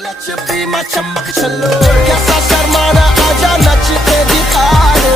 लचबी मैं चमक चलो कैसा शर्माना आजा नच के दिखा दे